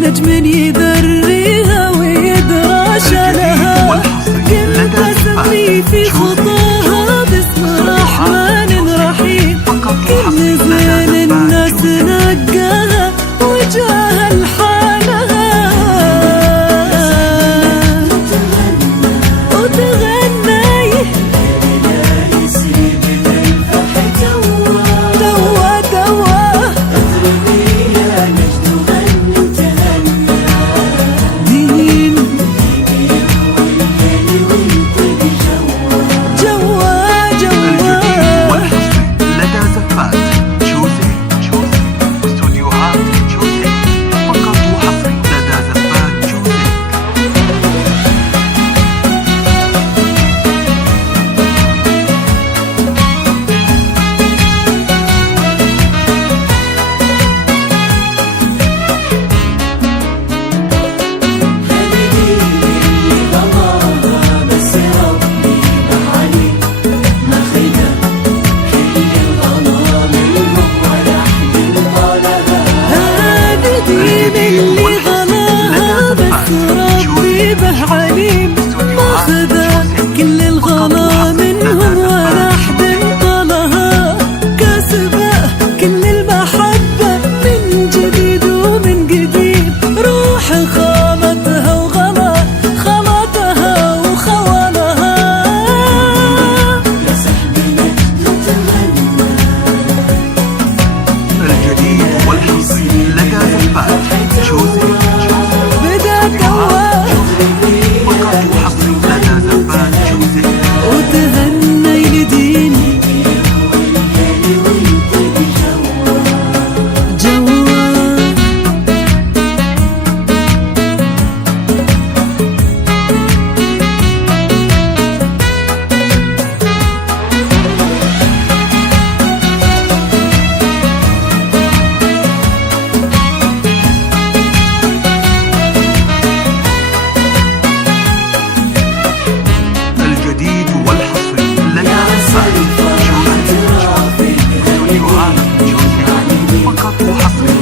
نجم يدريها ويدرى شلها، كنت اسمي في خطاها باسم رحمن رحيم، كل زين الناس نقاها وجاها لحالها وتغني لا يسيب الفرح توا توا اضربيها نجد غني وتهنى دين والليل والطيب جوا جوا والحصري لدى زفات جوزي واستوديوهات جوزي، فقط وحصري لدى زفات جوزي. اللي غلاها بس ربي به عليم، ماخذة كل الغلا منهم ولا حد انطلها، كاسبة كل المحبة من جديد ومن قديم، روح خالتها خلطها وخولها يا سحبنا تتهنى. الجديد والحصري لدى زفات جوزي بدا توا فقط وحصري لدى زفات جوزي. وتهني لدين جوا الجديد والحصري لدى زفات جوزي واستوديوهات جوزي، فقط وحصري